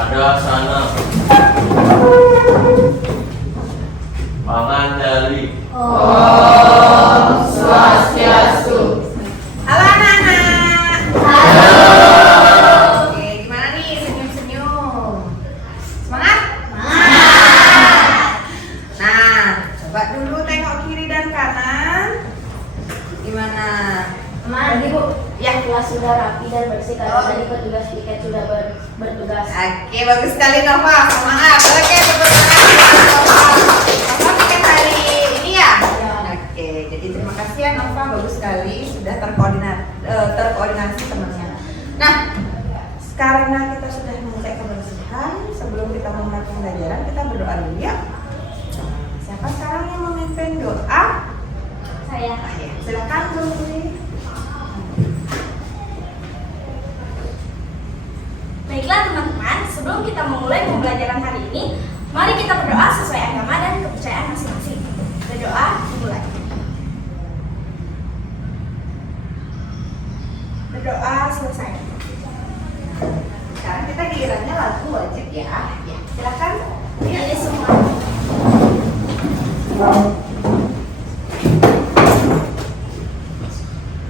Ada sana. Pangandawi. Om Swastiastu. Halo anak-anak. Halo. Oke, gimana nih senyum-senyum? Semangat? Semangat. Nah, coba dulu tengok kiri dan kanan. Gimana? Tadi Bu, Ya. kelas sudah rapi dan bersih karena tadi petugas tiket sudah bertugas. Oke, bagus sekali Nova. Semangat. Oke, tepuk tangan buat Nova. Nova tiket hari ini ya? Ya. Oke, jadi terima kasih ya Nova. Bagus sekali sudah terkoordinasi temannya. Nah, karena kita sudah mengecek kebersihan, sebelum kita memulai pembelajaran kita berdoa dulu ya. Siapa sekarang yang memimpin doa? Saya. Ya, silakan Guru. Baiklah teman-teman, sebelum kita memulai pembelajaran hari ini, mari kita berdoa sesuai agama dan kepercayaan masing-masing. Berdoa dimulai. Berdoa selesai. Sekarang kita gilirannya lagu wajib ya. Ya, silakan. Ini semua.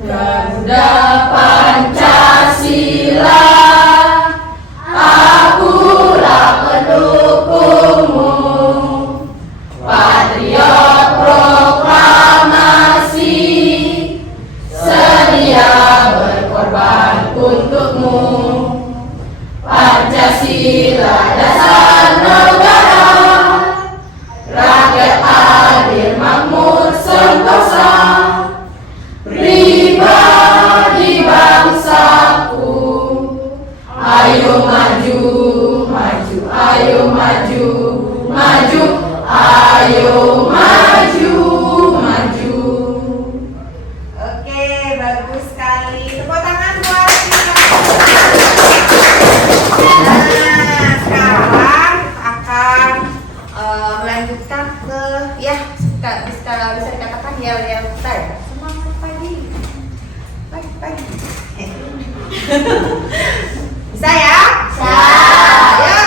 Garuda Pancasila, akulah pendukungmu. Patriot proklamasi, sedia berkorban untukmu. Pancasila dasar negara, rakyat adil makmur sentosa. Pribadi bangsaku, ayo maju, maju, ayo maju, maju, ayo maju, maju. Oke, bagus sekali. Tepuk tangan buat kita. Nah, sekarang akan melanjutkan ke bisa dikatakan yel-yel time. Semangat pagi. Pagi. Bisa ya? Bisa. Ayo,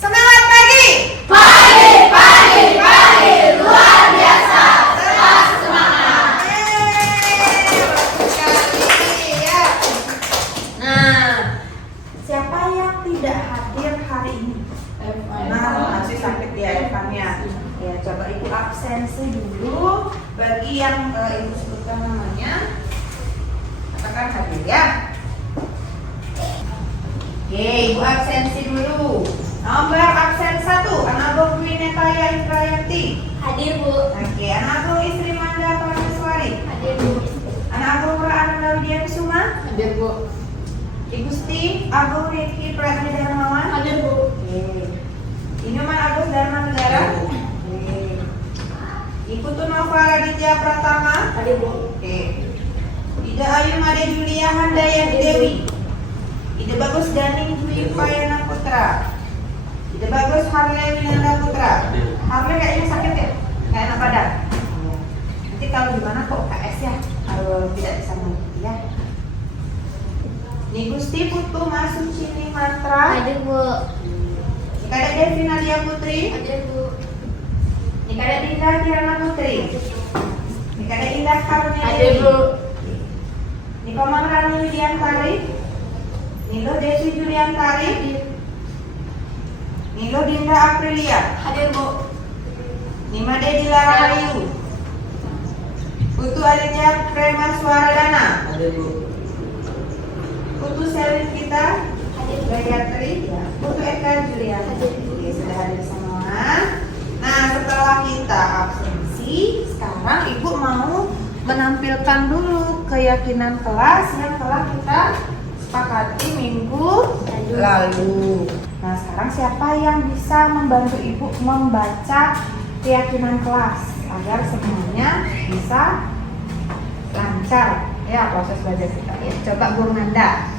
semangat pagi. Pagi, pagi, pagi, luar biasa, tetap semangat. Bagus sekali ya. Nah, siapa yang tidak hadir hari ini? Nah, masih sakit ya Evannya. Ya, coba ibu absensi dulu. Bagi yang ibu sebutkan namanya, katakan hadir ya. Oke, ibu absensi dulu. Nomor absen 1, Anak Dwi Netaya Indrayanti. Hadir Bu. Oke, Anak Istri Manda Parmeswari. Hadir Bu. Anak Ananda Widya Kusuma. Hadir Bu. Igusti Agung Riki Pratnya Darmawan. Hadir Bu. Oke. Inuman Agus Dharma Negara. Oke. Ibu Tunova Raditya Pratama. Hadir Bu. Oke. Ida Ayu Made Julia Handayani Dewi. Ida Bagus Daning Dwi Payana Putra. Ida Bagus Harley Winanda Putra. Harley kayaknya sakit ya? Kayak enak badan. Nanti kalau gimana kok KS ya? Kalau tidak bisa mengikuti ya. Nigusti Putu Masuk Cini Mantra. Hadir Bu. Nikada Devi Nadia Putri. Hadir Bu. Nikada Dinda Kirana Putri. Nikada Indah Karunia Hadir Dewi. Bu. Nikoman Rani Widiantari. Nilo Desi Juliantari. Nilo Dinda Aprilia. Hadir Bu. Nimade Dilara Ayu. Putu Aditya Prema Swaradana. Hadir Bu. Putu Selin kita. Hadir Bu. Gayatri. Putu Eka Julia. Hadir. Oke, sudah hadir semua. Nah, setelah kita absensi, sekarang ibu mau menampilkan dulu keyakinan kelas yang telah kita sepakati minggu lalu. Nah, sekarang siapa yang bisa membantu ibu membaca keyakinan kelas agar semuanya bisa lancar ya proses belajar kita. Ya, coba Guru Nanda.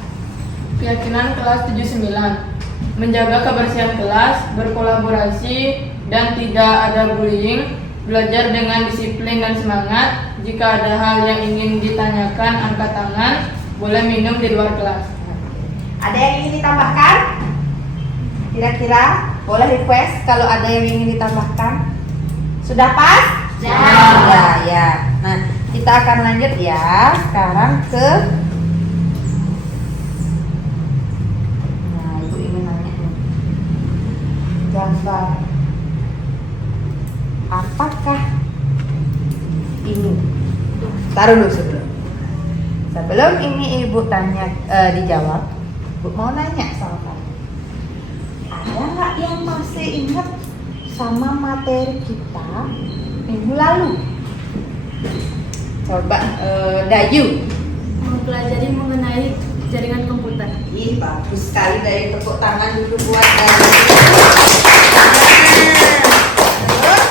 Keyakinan kelas 79, menjaga kebersihan kelas, berkolaborasi, dan tidak ada bullying, belajar dengan disiplin dan semangat. Jika ada hal yang ingin ditanyakan, angkat tangan, boleh minum di luar kelas. Ada yang ingin ditambahkan? Kira-kira boleh request kalau ada yang ingin ditambahkan? Sudah pas? Ya. Nah, kita akan lanjut ya. Sekarang ke Ibu ingin nanya nih. Gambar. Apakah ini? Taruh dulu sebelum. Sebelum ini Ibu tanya dijawab, Ibu mau nanya sama kamu. Ada nggak yang masih ingat sama materi kita minggu lalu? Coba Dayu. Mempelajari mengenai jaringan komputer. Ih, bagus sekali, dari tepuk tangan dulu buat Dayu. Terus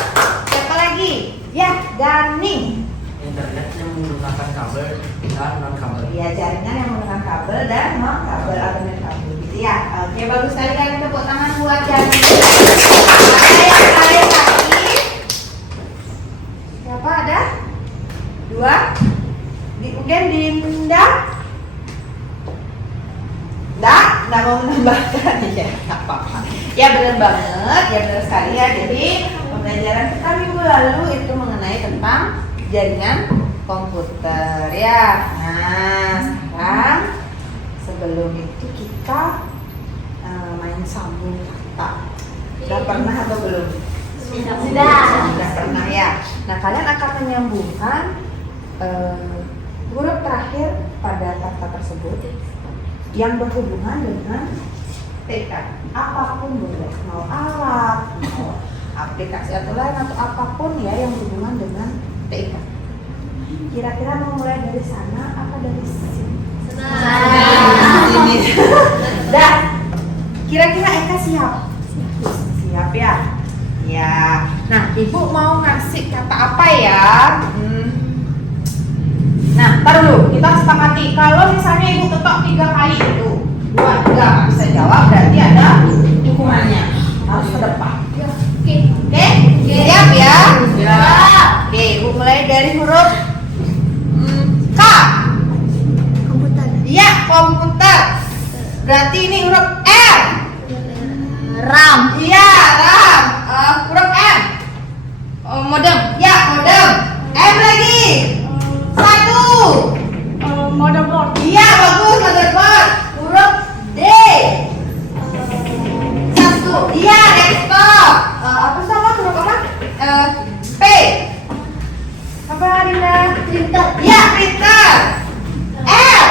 siapa lagi? Ya, Daning. Internet yang menggunakan kabel dan non kabel. Ya, jaringan yang menggunakan kabel dan non kabel atau non kabel gitu ya. Oke, bagus sekali, kalian tepuk tangan buat Daning. Ada yang lain lagi? Siapa ada? Dua? Mungkin Dinda? Nggak mau menambahkan ya, nggak apa-apa. Ya benar banget, ya benar sekali ya. Jadi pembelajaran kita minggu lalu itu mengenai tentang jaringan komputer ya. Nah sekarang sebelum itu kita main sambung kata. Sudah pernah atau belum? Sudah pernah ya. Nah kalian akan menyambungkan huruf terakhir pada kata tersebut yang berhubungan dengan TK. Apapun boleh, mau alat, mau aplikasi atau lain atau apapun ya yang berhubungan dengan TK. Kira-kira mau mulai dari sana apa dari sini? Sini. Dan kira-kira Eka siap? Siap ya? Ya. Nah, Ibu mau ngasih kata apa ya? Nah, ntar dulu, kita sepakati. Kalau misalnya Ibu ketok 3 kali itu 2, 3 nggak bisa jawab, berarti ada hukumannya. Harus ke depan. Oke? Siap ya? Siap. Oke, Ibu mulai dari huruf K. Komputer. Iya, komputer. Berarti ini huruf R. RAM. Iya, RAM. Huruf M. Modem. Ya, modem. M lagi. 1. Motherboard. Iya, bagus, motherboard. Huruf D. 1. Iya, desktop. Apa sama huruf apa? P. Apa Dinda? Printer. Iya, printer. L.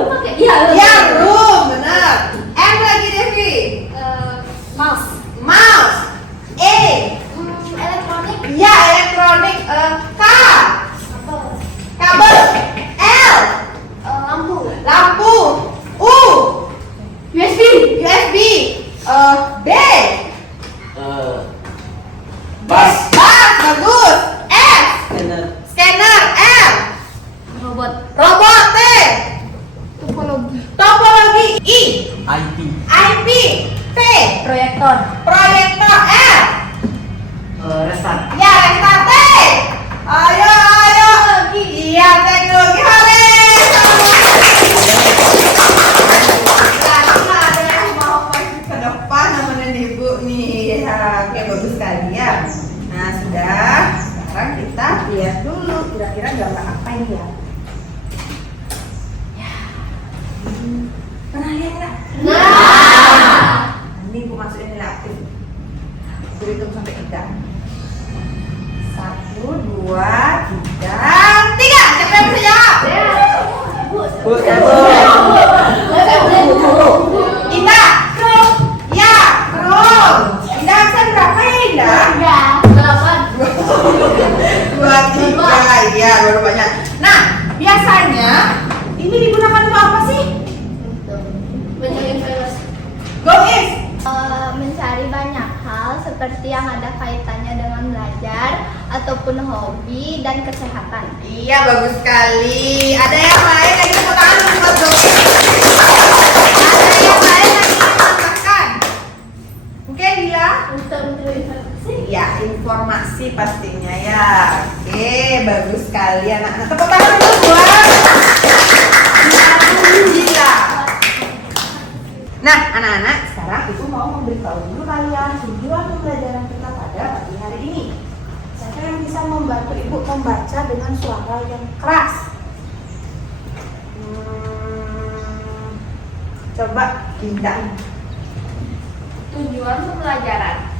Pakai iya. Iya, room, benar. M lagi Devi. Mouse. Mouse. E. Elektronik. Iya, elektronik. K. Kabel. L. Lampu. Lampu. U. USB. USB. B. Bas. Bas, bagus. S. Scanner. Scanner. R. Robot. Robot. T. Topologi. Topologi. I. IP. IP. P. Proyektor. Proyektor. R. Restart. Ya, restart. T. Ayo. Iya, teknologi. Hore. Ada yang mau ke depan nemenin Ibu nih. Ya, oke, bagus sekali ya. Nah, sudah. Sekarang kita lihat dulu kira-kira gambar apa ini ya. Pernah lihat nggak? Ini Ibu masukin nilai aktif. Ibu hitung sampai 3. 1, 2, 3. Siapa yang bisa jawab? Indah. Ya, Krum. Indah bisa berapa ya Indah? 2, 3. Iya, baru banyak. Nah, biasanya ini digunakan untuk apa sih? Mencari virus. Go is. Mencari banyak hal seperti yang ada kaitannya dengan belajar ataupun hobi dan kesehatan. Iya, bagus sekali. Ada yang lain lagi tepuk tangan dulu buat Go is. Ada yang lain lagi menambahkan? Mungkin Bila? Untuk mencari informasi. Ya, informasi pastinya ya. Oke, bagus sekali anak-anak. Tepuk tangan dulu buat Bila. Nah, anak-anak, sekarang Ibu mau dengan suara yang keras. Coba Dinda. Tujuan pembelajaran.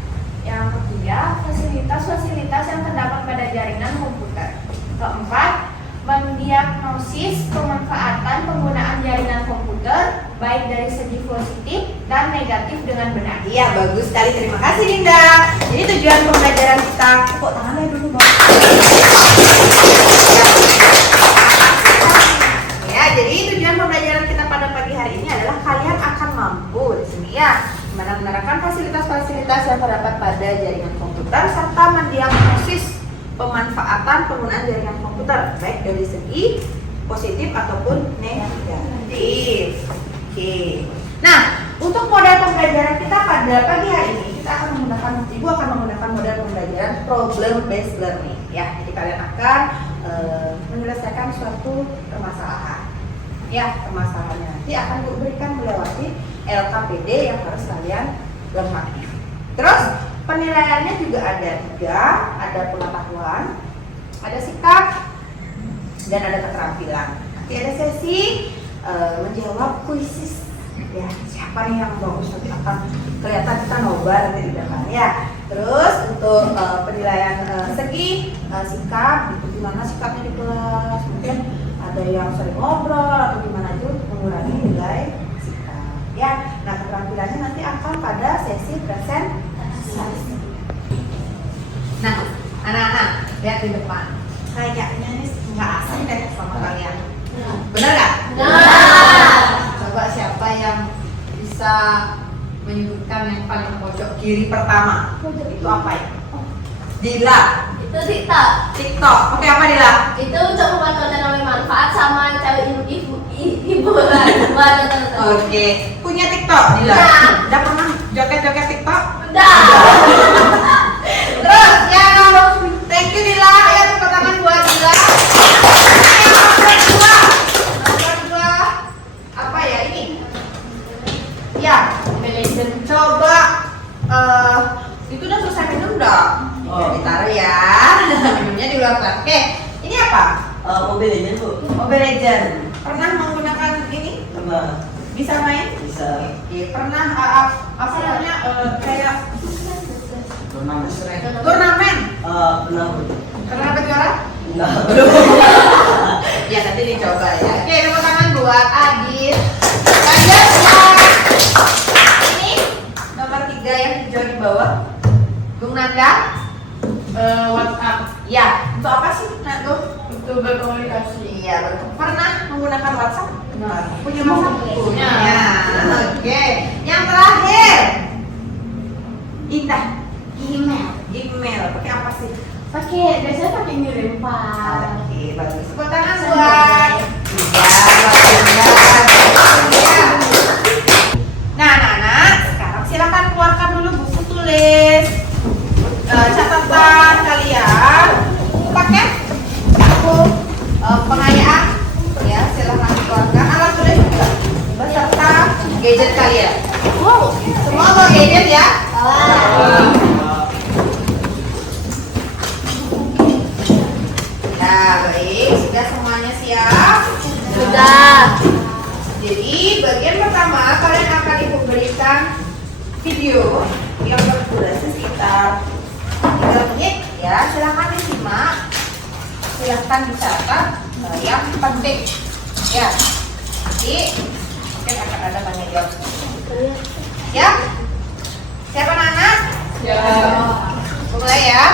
Yang ketiga, fasilitas-fasilitas yang terdapat pada jaringan komputer. Keempat, mendiagnosis pemanfaatan penggunaan jaringan komputer baik dari segi positif dan negatif dengan benar. Iya, bagus sekali. Terima kasih Dinda. Jadi tujuan pembelajaran kita, tepuk tangannya dulu Bang. Ya, jadi tujuan pembelajaran kita pada pagi hari ini adalah kalian akan mampu di sini ya menerapkan fasilitas-fasilitas yang terdapat pada jaringan komputer serta mendiagnosis pemanfaatan penggunaan jaringan komputer baik dari segi positif ataupun negatif. Oke. Nah, untuk model pembelajaran kita pada pagi hari ini kita akan menggunakan model pembelajaran problem based learning ya. Jadi kalian akan menyelesaikan suatu permasalahan. Ya, permasalahannya nanti akan diberikan melewati LKPD yang harus kalian lengkapi. Terus penilaiannya juga ada 3, ada pengetahuan, ada sikap, dan ada keterampilan. Nanti ada sesi menjawab kuisis. Ya, siapa nih yang bagus nanti akan kelihatan kita nobar nanti di depan ya. Terus untuk penilaian segi sikap, itu gimana sikapnya di kelas, mungkin ada yang sering ngobrol atau gimana itu mengurangi nilai sikap. Ya, nah keterampilannya nanti akan pada sesi presentasi. Nah, anak-anak lihat di depan. Kayaknya ini nggak asing deh sama kalian. Benar nggak? Benar. Coba siapa yang bisa menyebutkan yang paling pojok kiri pertama? Itu apa ya? Dila. Itu TikTok. TikTok. Oke, apa Dila? Itu untuk membuat konten yang bermanfaat sama cewek ibu. Oke. Punya TikTok Dila? Iya. Udah pernah joget-joget TikTok? Udah. Terus yang nomor, thank you Dila. Ayo tepuk tangan buat Dila. Nomor dua apa ya ini? Ya, coba itu udah selesai minum dong. Oh. Ditaruh ya. Minumnya di luar kelas. Oke, ini apa? Mobile Legends Bu. Mobile Legend. Pernah menggunakan ini? Pernah. Bisa main? Bisa. Oke, pernah apa namanya kayak Turnamen. turnamen? Pernah Bu. Pernah dapat juara? Enggak. Ya nanti dicoba ya. Oke, tepuk tangan buat Adit. Lanjut buat ini nomor 3 yang hijau di bawah. Bung Nanda. WhatsApp Ya, untuk apa sih Nando? untuk berkomunikasi. Iya, betul. Pernah menggunakan WhatsApp? Nah, Punya WhatsApp? Punya. Oke. Yang terakhir. Indah. Email. Email. Pakai apa sih? Biasanya pakai ngirim file. Oke, bagus. Tepuk tangan buat Indah. Nah, anak-anak, sekarang silakan keluarkan dulu buku tulis catatan kalian. Pakai buku pengayaan, ya silakan keluarkan alat tulis juga beserta gadget kalian. Wow, semua bawa gadget ya. Nah, baik, sudah semuanya siap? Sudah. Jadi bagian pertama kalian akan diberikan video yang berdurasi sekitar 3 menit ya. Silahkan disimak, silahkan dicatat yang penting ya. Nanti mungkin akan ada tanya jawab ya. Siapa anak? Ya. Mulai ya.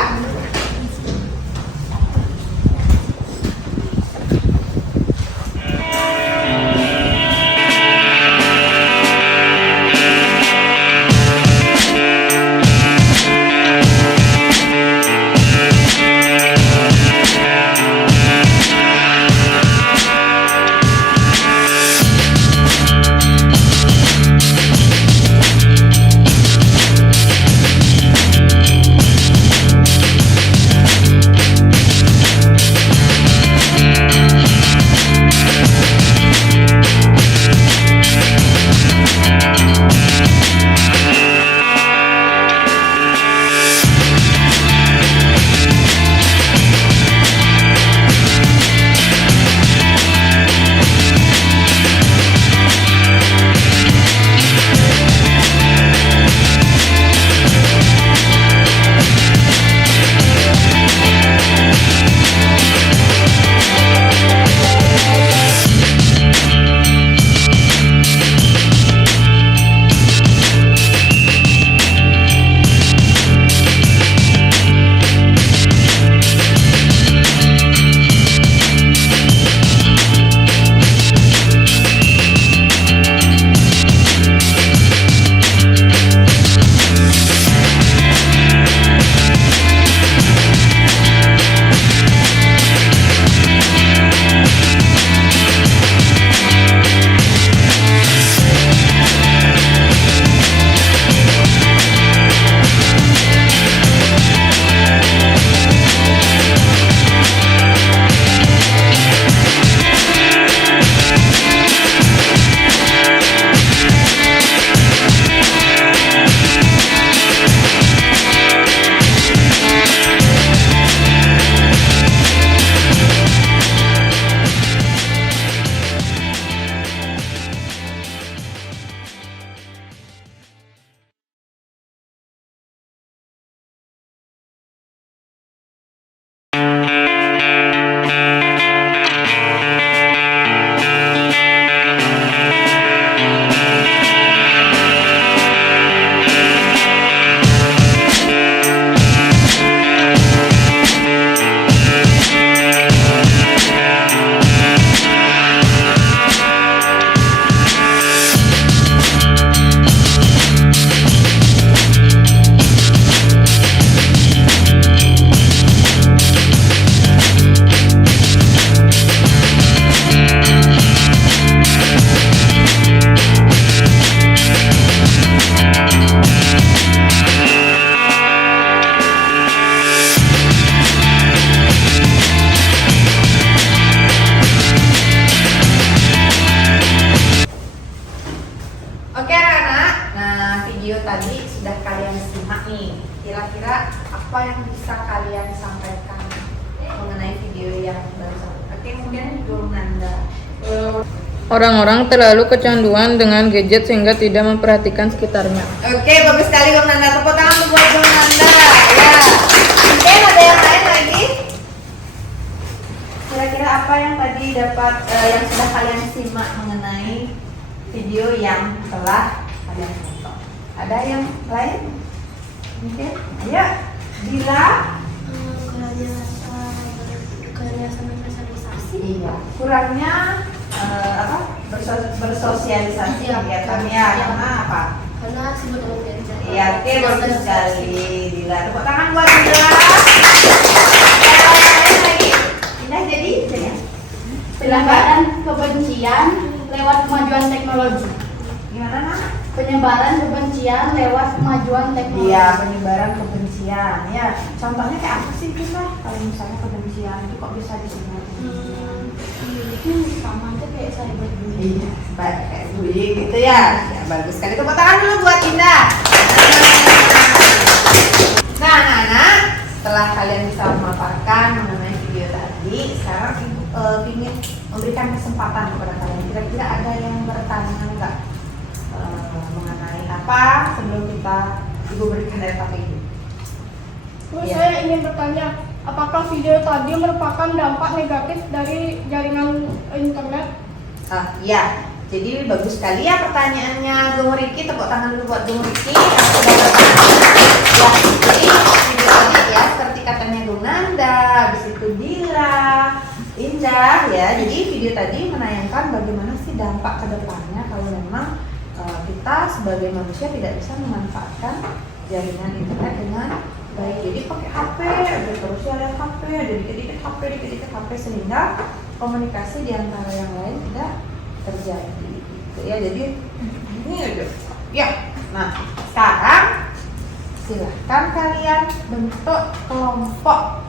kira-kira apa yang bisa kalian sampaikan mengenai video yang barusan? Oke, kemudian Guru Nanda. Orang-orang terlalu kecanduan dengan gadget sehingga tidak memperhatikan sekitarnya. Oke, bagus sekali Guru Nanda. Tepuk tangan buat Guru Nanda. Ya. Oke, ada yang lain lagi? Kira-kira apa yang tadi dapat yang sudah kalian simak mengenai video yang telah kalian tonton? Ada yang lain? Mungkin? Ayo, Dila. Karya sama sosialisasi. Iya. Kurangnya bersosialisasi kegiatannya karena apa? Karena sibuk dengan gadget. Iya, oke, bagus sekali. Dila, tepuk tangan buat Dila. Lain lagi. Indah jadi ya. Penyebaran kebencian lewat kemajuan teknologi. Gimana, Nak? Penyebaran kebencian lewat kemajuan teknologi. Iya, penyebaran kebencian. Ya, contohnya kayak apa sih kita? Kalau misalnya kebencian itu kok bisa disebar? Ini sama aja kayak cyberbullying. Iya, kayak bullying gitu ya. Ya, bagus sekali. Tepuk tangan dulu buat Indah. Nah, anak-anak, setelah kalian bisa memaparkan mengenai video tadi, sekarang Ibu ingin memberikan kesempatan kepada kalian. Kira-kira ada yang bertanya enggak mengenai apa sebelum kita Ibu berikan dari Pak Ibu? Ya. Saya ingin bertanya, apakah video tadi merupakan dampak negatif dari jaringan internet? Ya, jadi bagus sekali ya pertanyaannya Gung Riki. Tepuk tangan dulu buat Gung Riki. Ya, jadi video tadi ya seperti katanya Gung Nanda, habis itu Dila, Indah ya. Jadi video tadi menayangkan bagaimana sih dampak ke depannya kalau memang kita sebagai manusia tidak bisa memanfaatkan jaringan internet dengan baik. Jadi pakai HP, ada terus lihat HP, ada dikit-dikit HP sehingga komunikasi di antara yang lain tidak terjadi. Gitu ya. Jadi ini aja. Ya. Nah, sekarang silahkan kalian bentuk kelompok.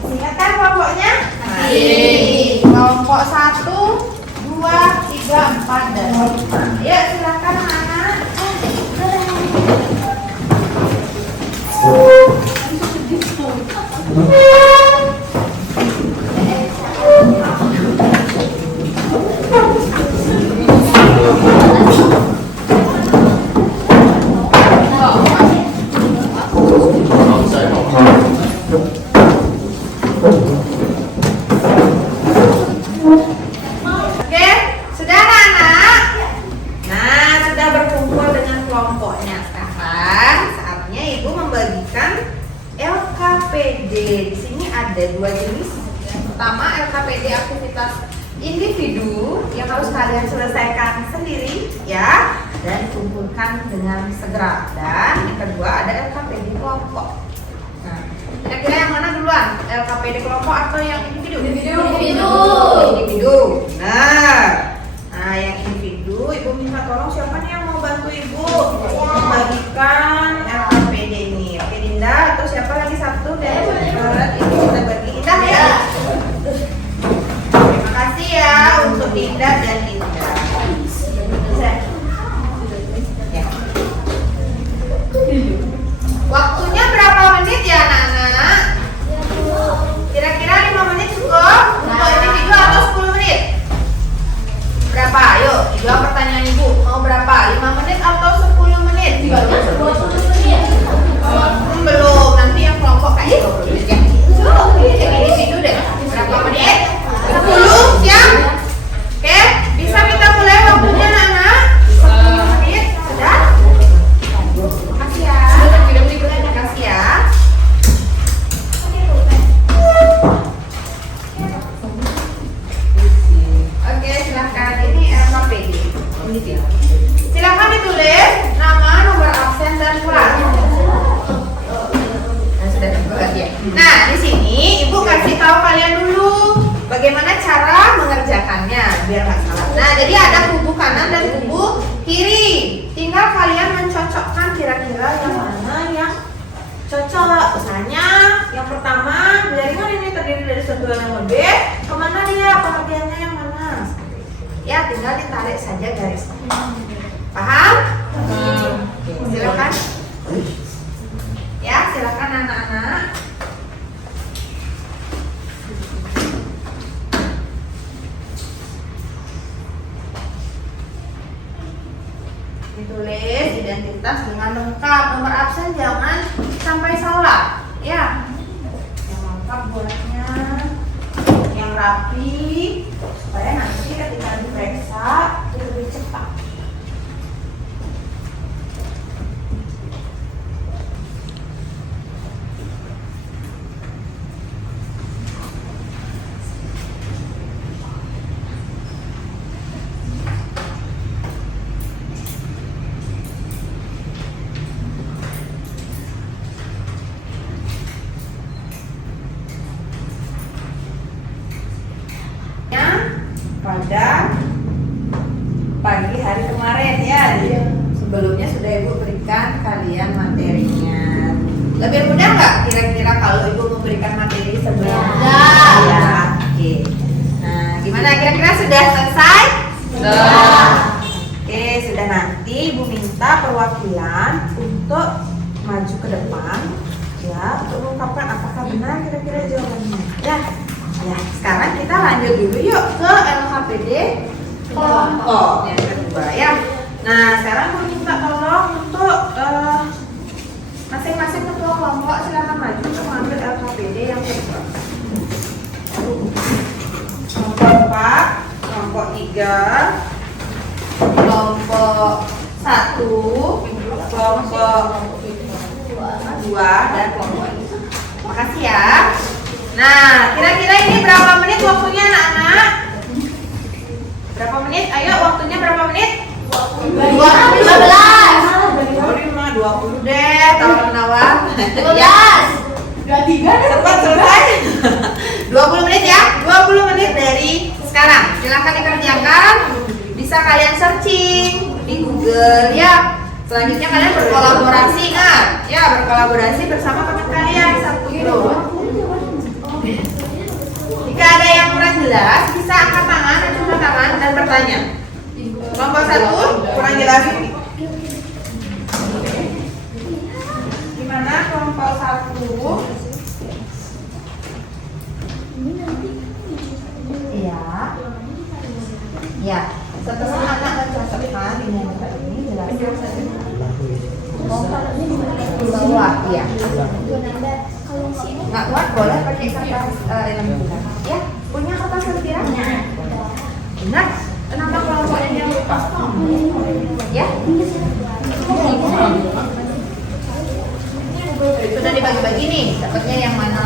Silakan kelompoknya. Kelompok 1, 2, 3, 4 dan 5. Ya, silakan anak-anak. Oke, sudah anak-anak? Nah, sudah berkumpul dengan kelompoknya. Sekarang saatnya Ibu membagikan LKPD. Di sini ada 2 jenis. Pertama, LKPD aktivitas individu yang harus kalian selesaikan sendiri ya dan kumpulkan dengan segera. Dan yang kedua ada LKPD kelompok. Nah, kira-kira yang mana duluan? LKPD kelompok atau yang individu? Individu. Nah, yang individu, Ibu minta tolong siapa nih yang mau bantu Ibu membagikan LKPD ini? Oke, Dinda atau siapa lagi satu dari Ibu kita bagi Indah ya. Terima kasih ya untuk Dinda dan Indah. Ya. Waktunya berapa menit ya anak-anak? Kira-kira 5 menit cukup untuk individu atau 10 menit? Berapa? Ayo, jawab pertanyaan Ibu. Mau berapa? 5 menit atau 10 menit? Belum, nanti yang kelompok kayak 20 menit ya. Yang individu deh. Berapa menit? 10, siap? Oke, bisa kita mulai waktunya anak-anak? 10 menit, sudah? Makasih ya. Makasih ya. Oke, silahkan. Ini LKPD. Silahkan ditulis nama, nomor absen dan kelas. Nah, sudah cukup ya. Nah, di sini Ibu kasih tahu kalian dulu bagaimana cara mengerjakannya biar nggak salah. Nah, jadi ada kubu kanan dan kubu kiri. Tinggal kalian mencocokkan kira-kira yang mana yang cocok. Misalnya yang pertama, jaringan ini terdiri dari satuan yang lebih. Kemana dia? Pengertiannya yang mana? Ya, tinggal ditarik saja garisnya. Paham? Silakan. Ya, Ditulis identitas dengan lengkap. Nomor absen jangan sampai salah. Ya. Yang lengkap buatnya, yang rapi, supaya nanti ketika diperiksa lebih cepat. Pada pagi hari kemarin ya, sebelumnya sudah Ibu berikan kalian materinya. Lebih mudah nggak kira-kira kalau Ibu memberikan materi sebelumnya? Ya. Oke. Nah, gimana kira-kira sudah selesai? Sudah. Oke, sudah. Nanti Ibu minta perwakilan untuk maju ke depan ya, untuk mengungkapkan apakah benar kira-kira jawabannya. Ya. Ya, sekarang kita lanjut dulu yuk ke LKPD kelompok yang kedua ya. Nah, sekarang mau minta tolong untuk masing-masing ketua kelompok silakan maju untuk mengambil LKPD yang kedua. Kelompok 4, kelompok 3, kelompok 1, kelompok 2 dan kelompok 5. Makasih ya. Nah, kira-kira ini berapa menit waktunya anak-anak? Berapa menit? Ayo, waktunya berapa menit? 15. 20 deh, kawan-kawan. 12. Cepat selesai. 20 menit ya. 20 menit dari sekarang. Silakan dikerjakan. Bisa kalian searching di Google ya. Selanjutnya kalian berkolaborasi, ingat. Ya, berkolaborasi bersama teman kalian satu grup. Jika ada yang kurang jelas, bisa angkat tangan, acungkan tangan dan bertanya. Kelompok 1 kurang jelas ini. Gimana kelompok 1? Iya. Ya. Setelah anak mencatatkan ini yang tadi jelaskan. Bawah, ya. Nggak kuat boleh pakai kertas lemburan. Ya, punya kertas lemburan? Ingat, kenapa kelompoknya yang lupa? Ya. Sudah dibagi-bagi nih, dapatnya yang mana?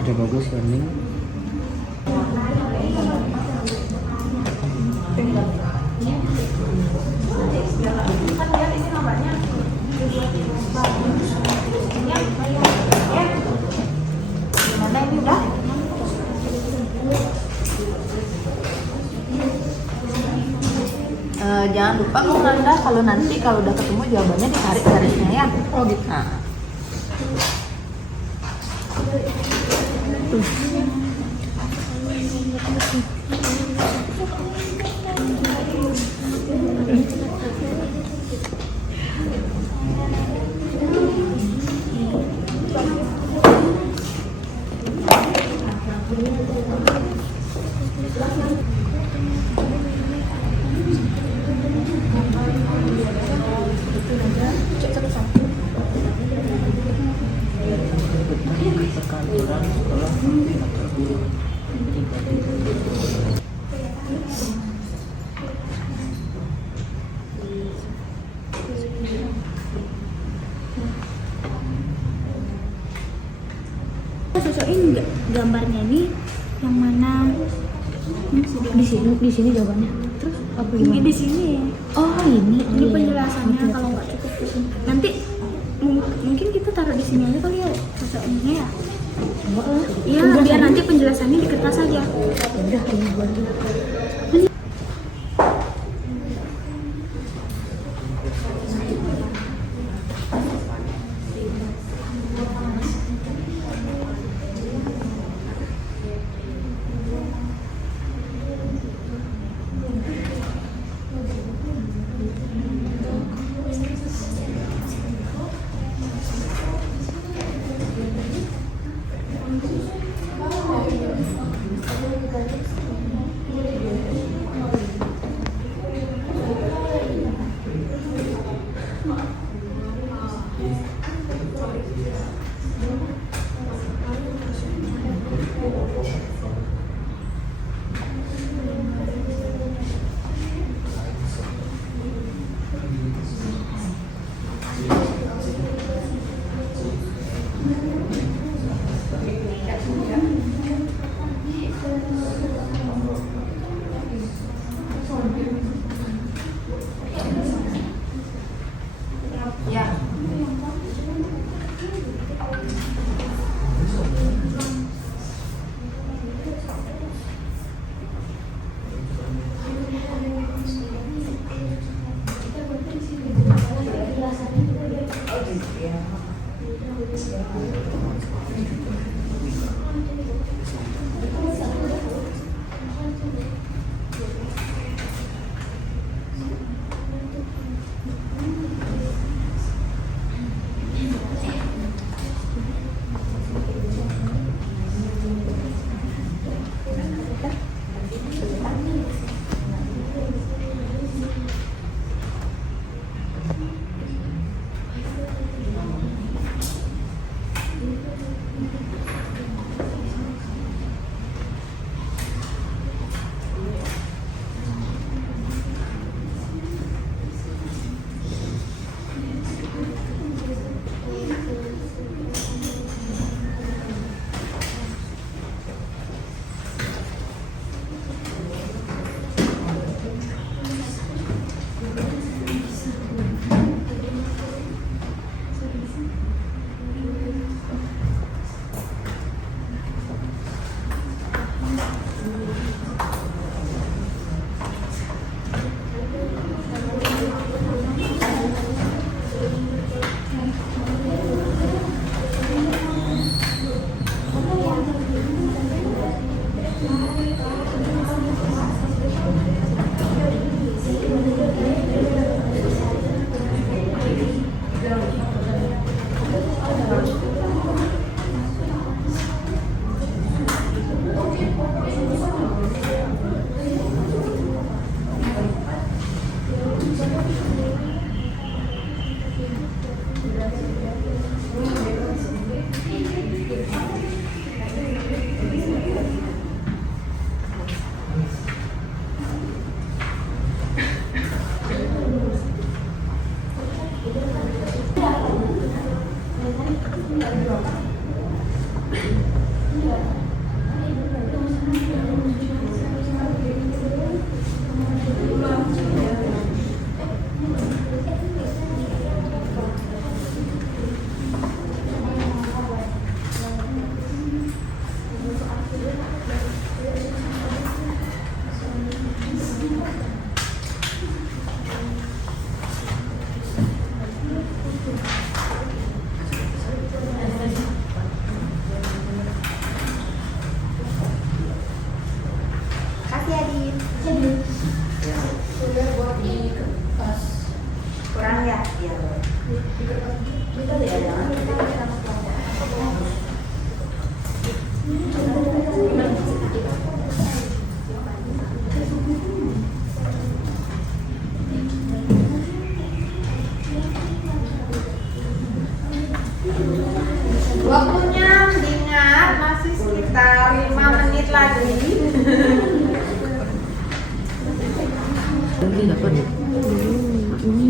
Udah bagus warning. Gimana ini udah? Jangan lupa Nanda kalau nanti kalau udah ketemu jawabannya ditarik garisnya ya. Oh gitu. Nah. Cocokin gambarnya ini yang mana? Di sini jawabannya. Terus apa ini di sini? Oh ini penjelasannya. Kalau nggak cukup nanti mungkin kita taruh di sini aja kali ya cocokinnya ya. Iya, biar nanti penjelasannya di kertas aja. Udah ini buat Ya. Kasih Adit. Sudah buat di kertas. Kurang ya? Iya. Ya, jangan. Waktunya diingat masih sekitar 5 menit lagi. Ini dapat ya? Ini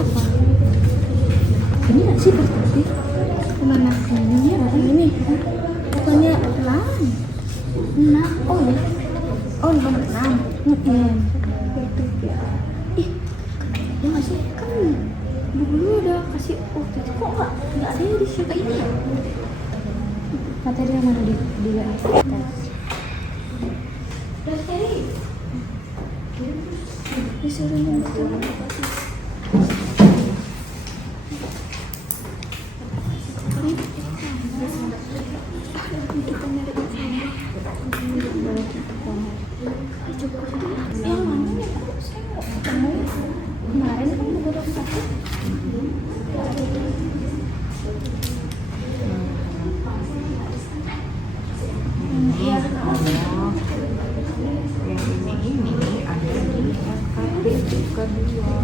apa? Ini nggak sih berarti? Kemana? Ini apa ini? Pokoknya 6. 6. Oh ya. Oh nomor 6. Ih, ya nggak sih kan dulu udah kasih waktu itu kok nggak ada di situ ini ya? Materi yang mana di atas? Disuruh nyentuh. Yang mana ya kok saya nggak ketemu kemarin kan beberapa satu. Iya. kedua.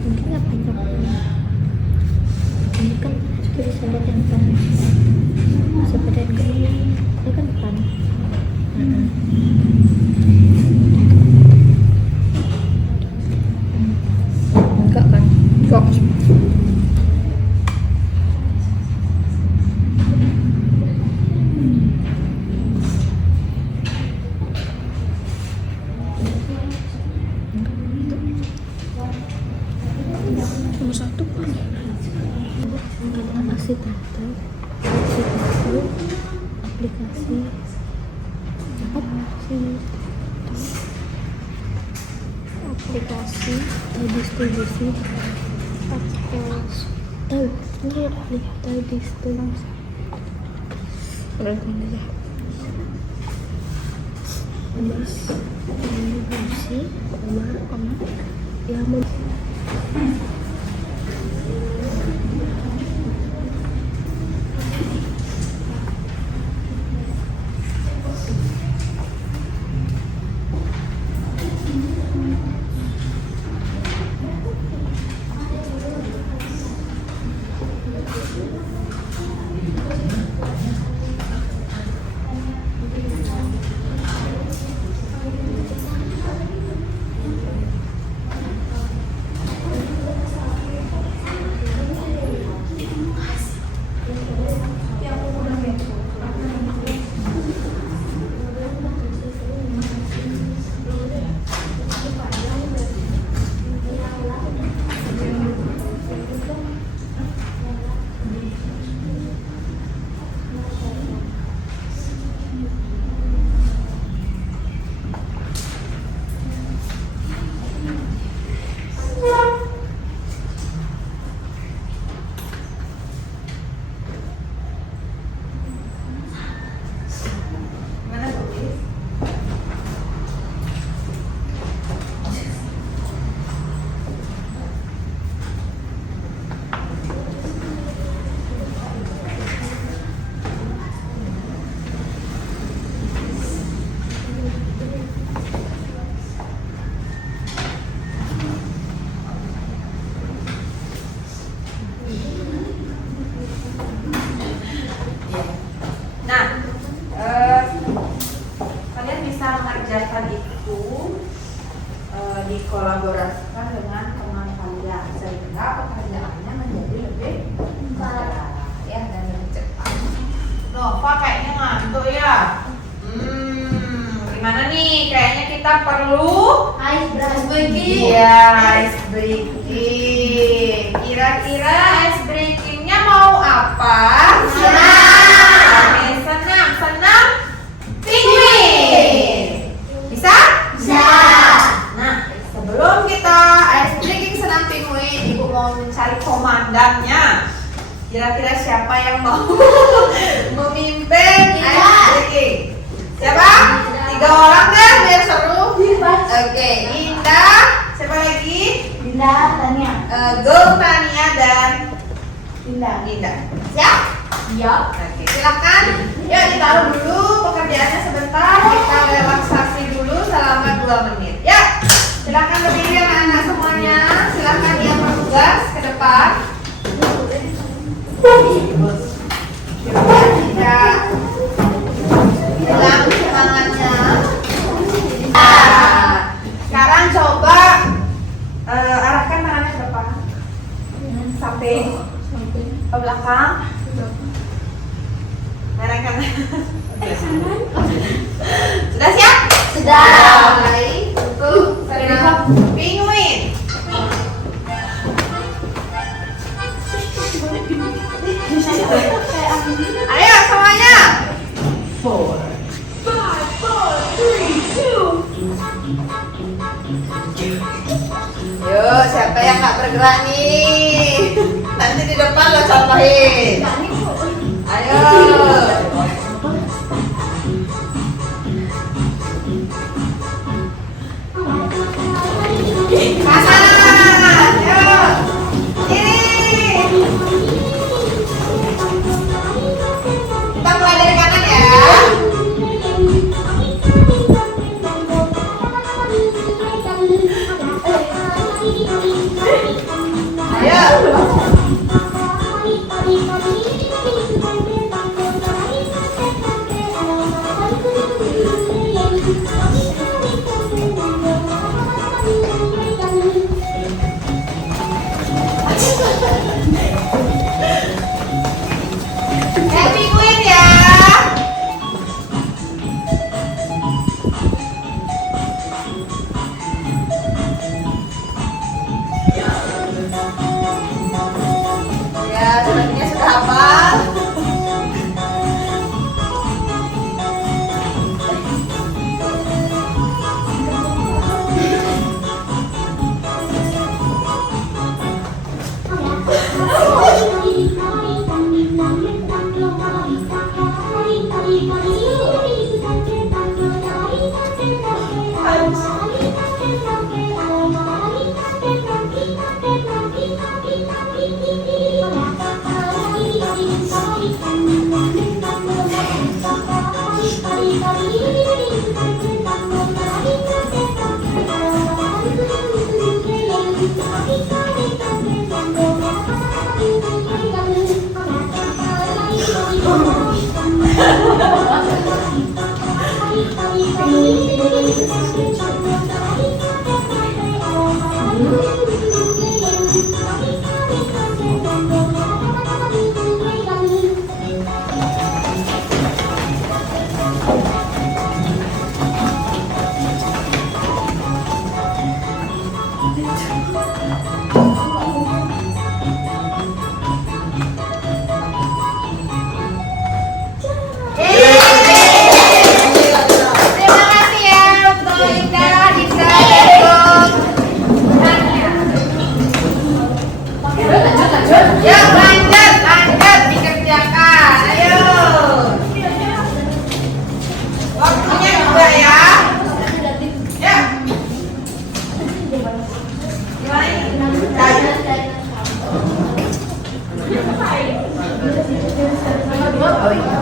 Mungkin nggak panjang. Ini kan kita sahabat yang depan. Sahabat yang ini kan depan. Enggak kan? Enggak. Nomor 1 kan? Ada aksi tata, aplikasi distribusi distribusi berarti aja distribusi yang kalian bisa mengerjakan itu dikolaborasikan dengan teman kalian sehingga pekerjaannya menjadi lebih mudah ya dan lebih cepat. Nova kayaknya ngantuk ya. Gimana nih? Kayaknya kita perlu ice breaking. Iya, ice breaking. Kira-kira ice breakingnya mau apa? Senam penguin. Bisa? Bisa. Nah, sebelum kita ice breaking senam penguin, Ibu mau mencari komandannya. Kira-kira siapa yang mau memimpin ice breaking? Siapa? 3 orang kan biar seru. Oke, Indah. Siapa lagi? Dinda, Tania. Go Tania dan Dinda. Siap? Iya. Oke, silakan. Yuk ditaruh dulu pekerjaannya sebentar. Kita relaksasi dulu selama 2 menit. Ya, silakan berdiri anak-anak semuanya. Silakan yang bertugas ke depan. Tidak hilang semangatnya. Sekarang coba arahkan tangannya ke depan sampai ke belakang. Arahkan. Sudah siap? Sudah. Mulai untuk senam penguin. Ayo semuanya. 4, 5, 4, 3, 2. Yuk, siapa yang nggak bergerak nih? Nanti di depan lo contohin. Ayo. Kanan. Yuk. Kiri. Kita mulai dari kanan ya. Terima kasih ya untuk Indah, Dinda, Debong. Yuk lanjut dikerjakan. Ayo. Waktunya juga ya. Ya. Gimana ini? Oh iya.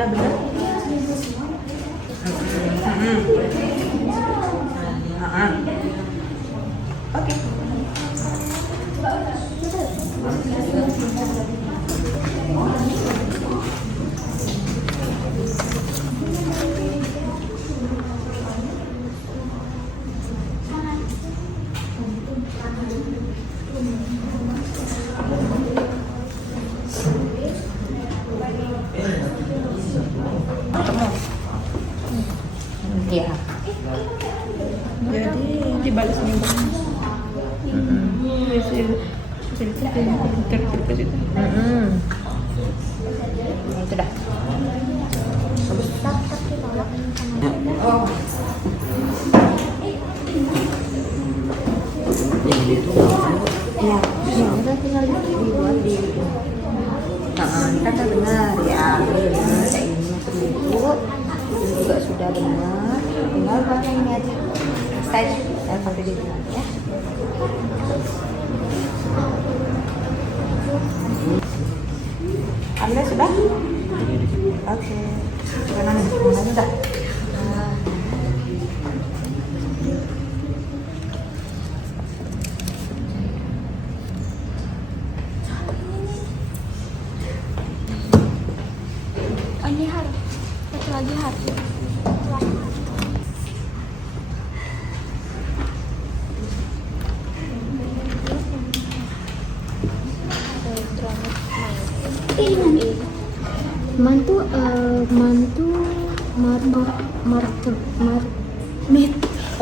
Udah bener? Oke. Iya. Jadi dibalik seminggu. Ya, itu dah. Oh. Ini itu Iya, ya udah tinggal dibuat di. Kata benar ya, benar kayak ini masuk itu. Ini juga sudah benar. Tinggal pakai ini aja. Saya pakai di sini ya. Anda sudah? Oke. Sekarang sudah. Ini harus satu lagi harus. Mantu met.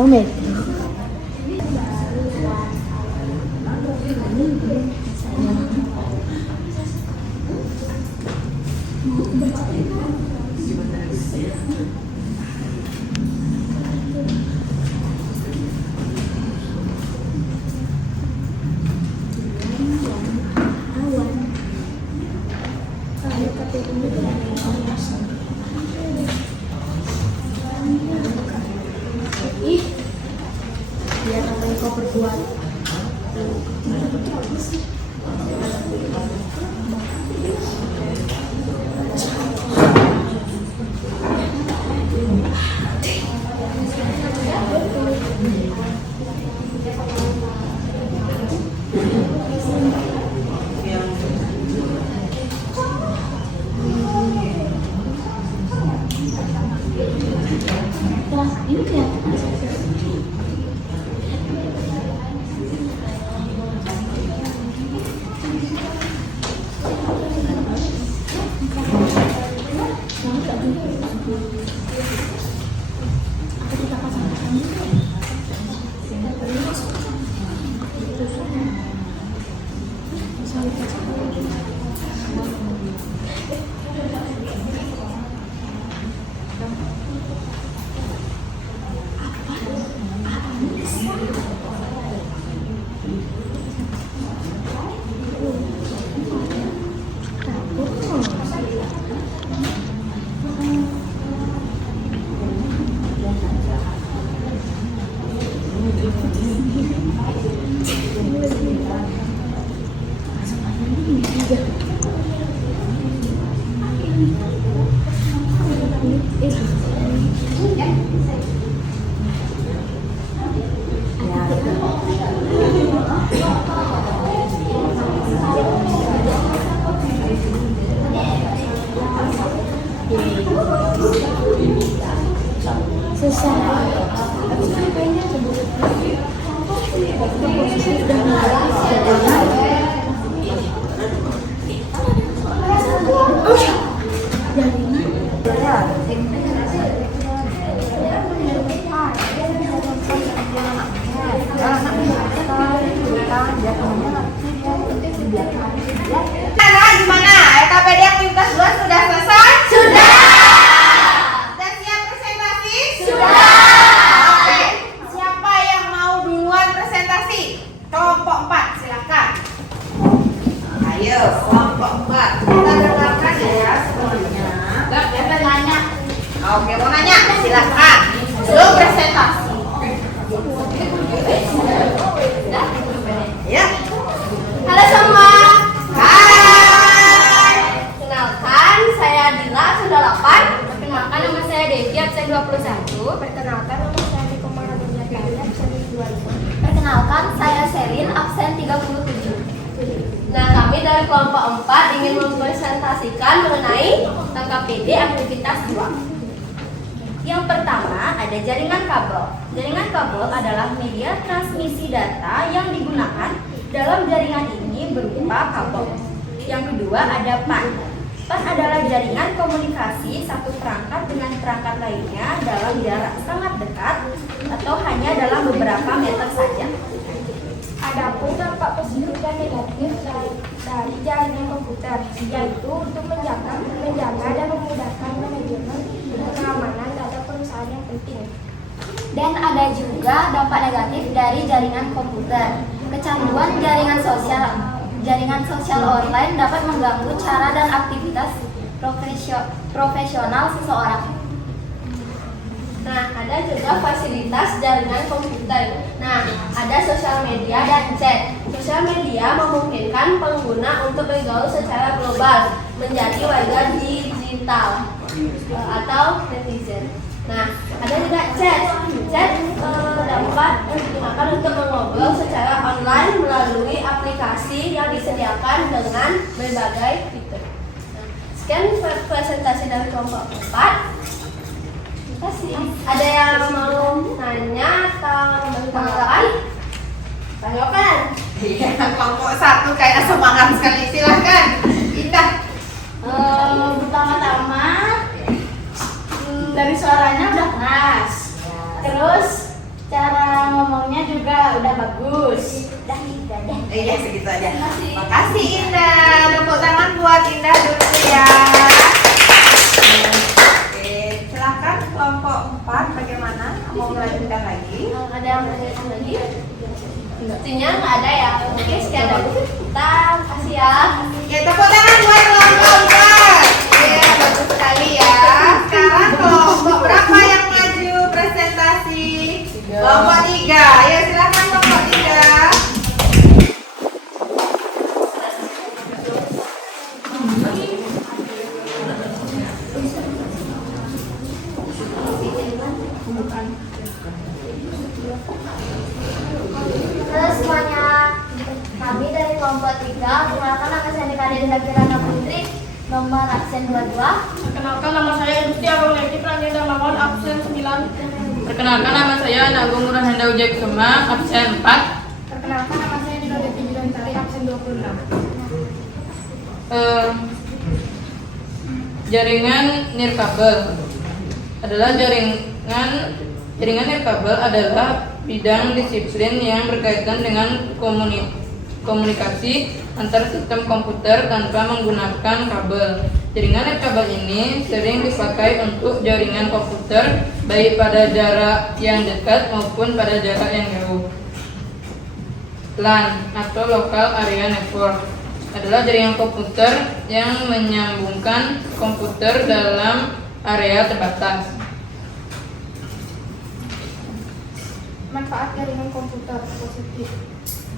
Oh, met. Biar apa yang kau perbuat. Wah, ini kelihatan. Nah, gimana? EKPD aktivitas 2 sudah selesai? Sudah. Sudah siap presentasi? Sudah. Oke. Siapa yang mau duluan presentasi? Kelompok 4, silakan. Ayo, kelompok 4. Kita dengarkan ya semuanya. Siapa nanya? Oke, mau nanya? Silakan. Belum presentasi. Ya. Halo semua. Hai. Kenalkan, saya Dila, sudah 8. Perkenalkan, nama saya Devi, absen 21. Perkenalkan, nama saya Niko Maradoniatari, absen 2000. Perkenalkan, saya Selin, absen 37. Nah, kami dari kelompok 4 ingin mempresentasikan mengenai KPD aktivitas 2. Yang pertama ada jaringan kabel. Jaringan kabel adalah media transmisi data yang digunakan dalam jaringan ini berupa kabel. Yang kedua ada PAN. PAN adalah jaringan komunikasi satu perangkat dengan perangkat lainnya dalam jarak sangat dekat atau hanya dalam beberapa meter saja. Adapun dampak positif dan negatif dari jaringan komputer, yaitu untuk menjaga dan memudahkan manajemen keamanan data perusahaan yang penting. Dan ada juga dampak negatif dari jaringan komputer. Kecanduan jaringan sosial online dapat mengganggu cara dan aktivitas profesional seseorang. Nah, ada juga fasilitas jaringan komputer. Nah, ada sosial media dan chat. Sosial media memungkinkan pengguna untuk bergaul secara global, menjadi warga digital atau netizen. Nah, ada juga chat. Chat dapat digunakan untuk mengobrol secara online melalui aplikasi yang disediakan dengan berbagai fitur. Nah, sekian presentasi dari kelompok 4. Ada yang mau nanya atau bertanggapan? Tanggapan? Iya, kelompok 1 kayak semangat sekali. Silahkan, Indah. Pertama-tama dari suaranya udah keras. Terus cara ngomongnya juga udah bagus. Iya, segitu aja. Makasih Indah. Tepuk tangan buat Indah dulu ya. Oke, silakan kelompok 4 bagaimana? Mau melanjutkan lagi? Ada yang mau nanya lagi? Sepertinya nggak ada ya. Oke, sekian dulu. Kita kasih ya. Ya, tepuk tangan buat kelompok 4. Ya, bagus sekali ya. Sekarang kelompok berapa yang maju presentasi? Kelompok 3. Ya, silakan kelompok 3. Halo semuanya, kami dari kelompok 3. Perkenalkan nama saya Dekadenda Kirana Putri, nomor absen 22. Perkenalkan nama saya Gusti Agung Leki Pranjaya Darmawan, absen 9. Perkenalkan nama saya Agung Nurhanda Wijaya Kusuma, absen 4. Perkenalkan nama saya Dino Devi Jilantari, absen 26. Jaringan nirkabel adalah jaringan nirkabel adalah bidang disiplin yang berkaitan dengan komunikasi antar sistem komputer tanpa menggunakan kabel. Jaringan nirkabel ini sering dipakai untuk jaringan komputer baik pada jarak yang dekat maupun pada jarak yang jauh. LAN atau Local Area Network adalah jaringan komputer yang menyambungkan komputer dalam area terbatas. Manfaat jaringan komputer positif,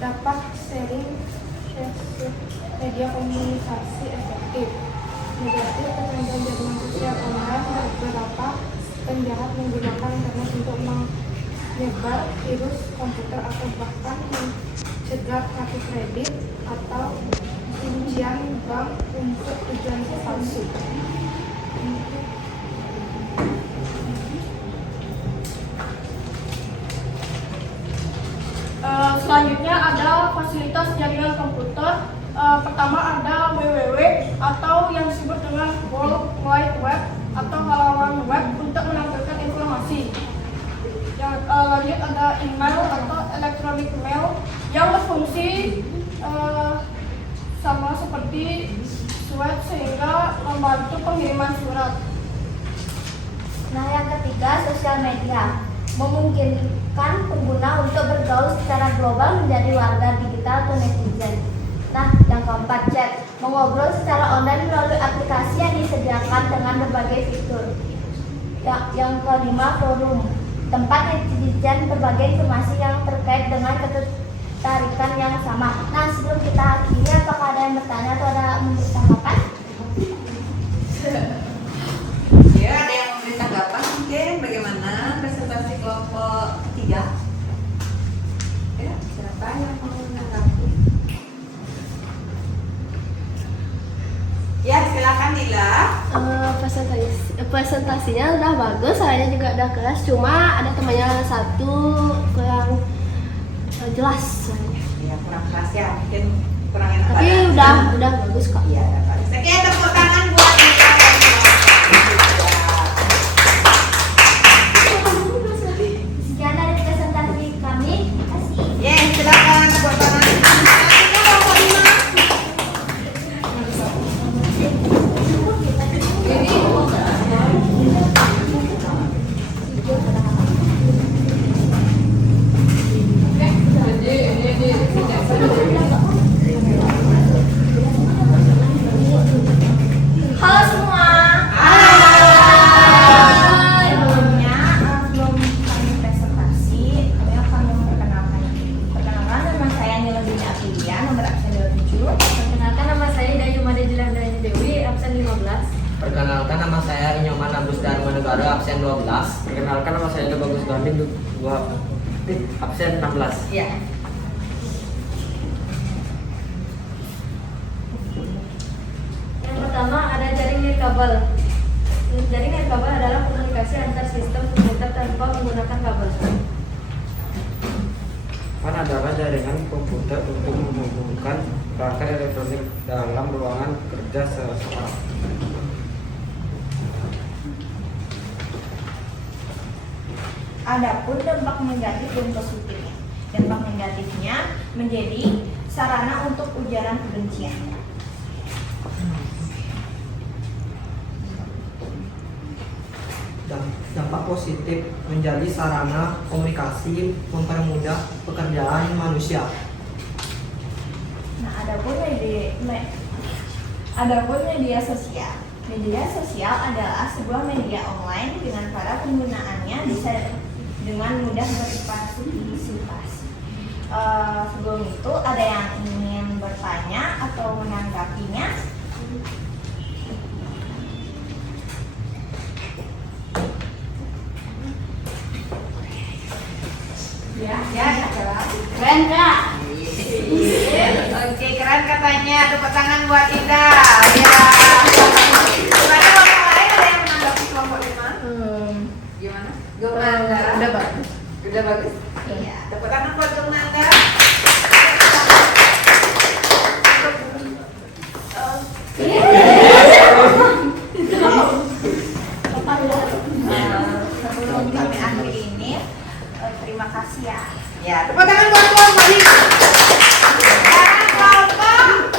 dapat sharing media komunikasi efektif. Negatif, kecanduan jaringan sosial online, beberapa penjahat menggunakan internet untuk menyebar virus komputer atau bahkan mencegah kartu kredit atau rincian bank untuk tujuan palsu. Selanjutnya ada fasilitas jaringan komputer. Pertama ada www atau yang disebut dengan World Wide Web atau halaman web untuk menampilkan informasi. Yang lanjut ada email atau electronic mail yang berfungsi sama seperti surat sehingga membantu pengiriman surat. Nah, yang ketiga, sosial media memungkinkan pengguna untuk bergaul secara global menjadi warga digital atau netizen. Nah, yang keempat, chat mengobrol secara online melalui aplikasi yang disediakan dengan berbagai fitur. Yang kelima, forum tempat netizen berbagai informasi yang terkait dengan ketertarikan yang sama. Nah, sebelum kita akhiri, apakah ada yang bertanya atau ada memberi tanggapan? Ya, ada yang memberi tanggapan mungkin bagaimana presentasi kelompok 3? Ya, siapa yang mau menanggapi? Ya, silakan Dila. Presentasinya udah bagus, saya juga udah kelas, cuma ada temannya satu kurang jelas. Ya, kurang keras ya, mungkin kurang enak. Tapi udah bagus kok. Iya, udah bagus. Oke, tepuk tangan buat Perkenalkan, nama saya Dayumada Jilandani Dewi, absen 15. Perkenalkan, nama saya Inyoman Agus Dharma Negara, absen 12. Perkenalkan, nama saya Bagus Ganding, absen 16. Ya. Yang pertama ada jaring nirkabel. Jaring nirkabel adalah komunikasi antar sistem komputer tanpa menggunakan kabel. WAN adalah jaringan komputer untuk menghubungkan perangkat elektronik dalam ruangan kerja seseorang. Adapun dampak negatif dan positifnya. Dampak negatifnya menjadi sarana untuk ujaran kebencian. Dampak positif menjadi sarana komunikasi, mempermudah pekerjaan manusia. Nah, adapun media sosial. Media sosial adalah sebuah media online dengan para penggunaannya bisa dengan mudah berpartisipasi. Sebelum itu ada yang ingin bertanya atau menanggapinya? Ya, keren Kak. Oke, keren katanya. Tepuk tangan buat Indah. Ya. Gimana kelompok lain, ada yang menanggapi kelompok 5? Gimana? Gumanda. Udah bagus. Udah bagus? Iya. Tepuk tangan buat Gumanda. Sebelum kami akhiri ini, terima kasih ya. Ya, tepuk tangan buat kelompok 5. Sekarang kelompok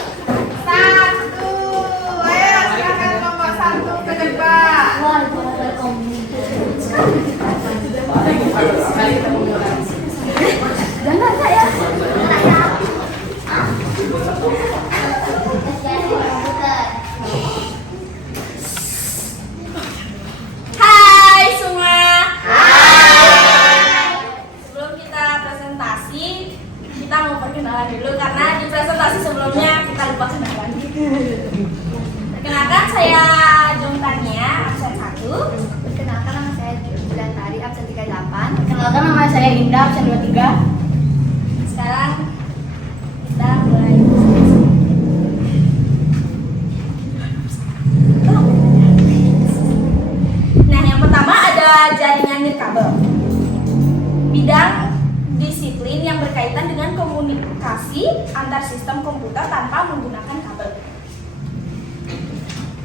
1. Ayo, silakan kelompok 1 ke depan. Jangan saya. Hai semua. Sebelum kita presentasi, kita mau perkenalan dulu karena di presentasi sebelumnya kita lupa kenalan. Perkenalkan, saya Jontania, absen 1. Perkenalkan, nama saya Julantari, absen 38. Perkenalkan, nama saya Indah, absen 23. Sekarang kita mulai. Nah, yang pertama ada jaringan nirkabel. Bidang disiplin yang berkaitan dengan komunikasi antar sistem komputer tanpa menggunakan kabel.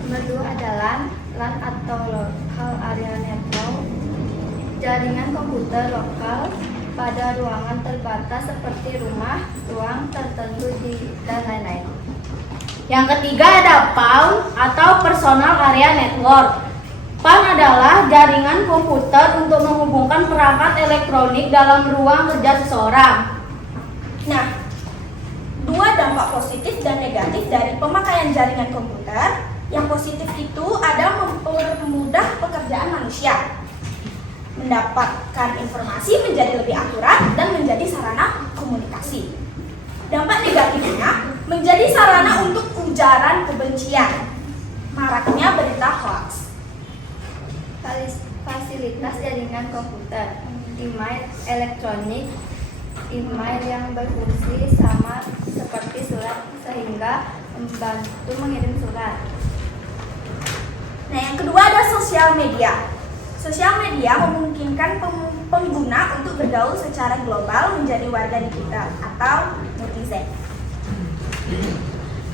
Nomor 2 adalah LAN atau Local Area Network, jaringan komputer lokal pada ruangan terbatas seperti rumah, ruang tertentu dan lain-lain. Yang ketiga ada PAN atau Personal Area Network. PAN adalah jaringan komputer untuk menghubungkan perangkat elektronik dalam ruang kerja seseorang. Nah, dua dampak positif dan negatif dari pemakaian jaringan komputer. Yang positif itu ada mempermudah pekerjaan manusia, mendapatkan informasi menjadi lebih akurat dan menjadi sarana komunikasi. Dampak negatifnya menjadi sarana untuk ujaran kebencian, maraknya berita hoax. Fasilitas jaringan komputer, email elektronik, email yang berfungsi sama seperti surat sehingga membantu mengirim surat. Nah, yang kedua ada sosial media. Sosial media memungkinkan pengguna untuk bergaul secara global menjadi warga digital atau netizen.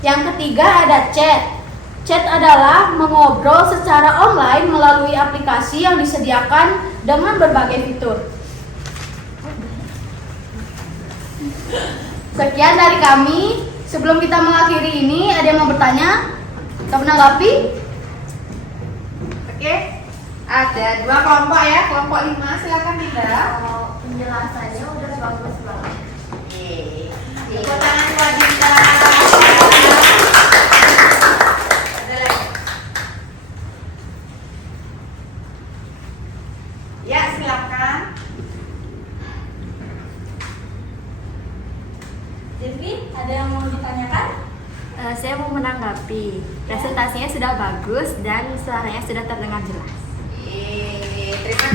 Yang ketiga ada chat. Chat adalah mengobrol secara online melalui aplikasi yang disediakan dengan berbagai fitur. Sekian dari kami. Sebelum kita mengakhiri ini, ada yang mau bertanya? Kita menanggapi? Oke. Ada 2 kelompok ya, kelompok 5 silakan Dinda. Penjelasannya udah bagus banget. Oke. Tepuk tangan buat Dinda. Ada lagi? Ya, silakan. Devi, ada yang mau ditanyakan? Saya mau menanggapi. Presentasinya sudah bagus dan suaranya sudah terdengar jelas. Terima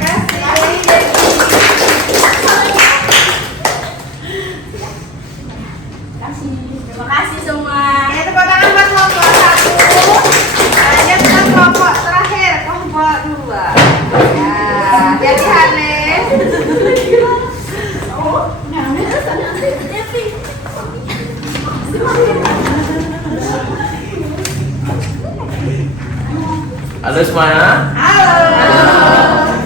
kasih. Terima kasih semua. Ya, tepuk tangan buat kelompok 1. Lanjut ke kelompok terakhir, kelompok 2. Ya, jadi Hane. Halo semuanya. Halo.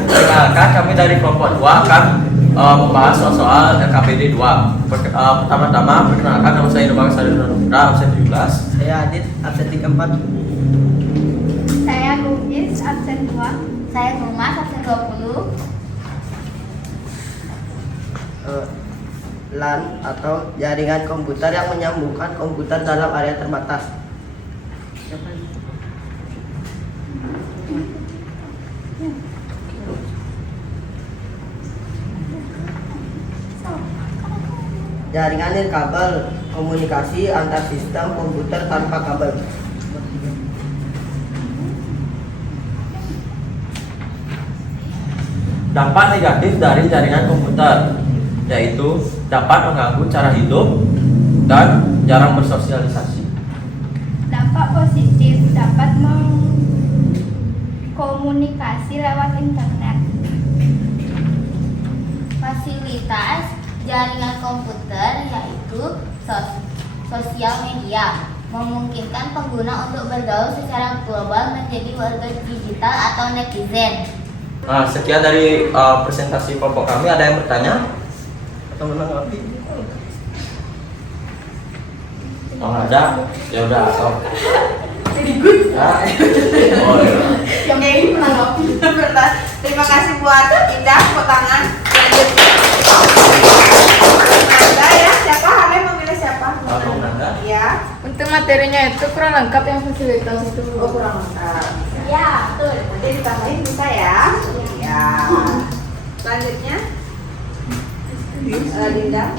Perkenalkan kami dari kelompok 2 akan membahas soal LKPD 2. Pertama-tama perkenalkan, nama saya Nubang Sadar Putra, absen 17. Saya Adit, absen 34. Saya Lugis, absen 2. Saya Numas, absen 20. LAN atau jaringan komputer yang menyambungkan komputer dalam area terbatas. Jaringan nirkabel, komunikasi antar sistem komputer tanpa kabel. Dampak negatif dari jaringan komputer yaitu dapat mengganggu cara hidup dan jarang bersosialisasi. Dampak positif dapat mengkomunikasi lewat internet. Fasilitas jaringan komputer yaitu sosial media, memungkinkan pengguna untuk bergaul secara global menjadi warga digital atau netizen. Nah, sekian dari presentasi kelompok kami. Ada yang bertanya atau menanggapi? Oh, nggak ada? Ya udah. Very good. Ya. Oh, iya. Yang ini menanggapi. Terima kasih buat Indah, tepuk tangan. Lanjut. Nanda ya, siapa? Hane memilih siapa? Aku Nanda. Ya. Untuk materinya itu kurang lengkap yang fasilitas itu. Oh, kurang lengkap. Ya, betul. Nanti ditambahin bisa ya. Ya. Selanjutnya. Dinda.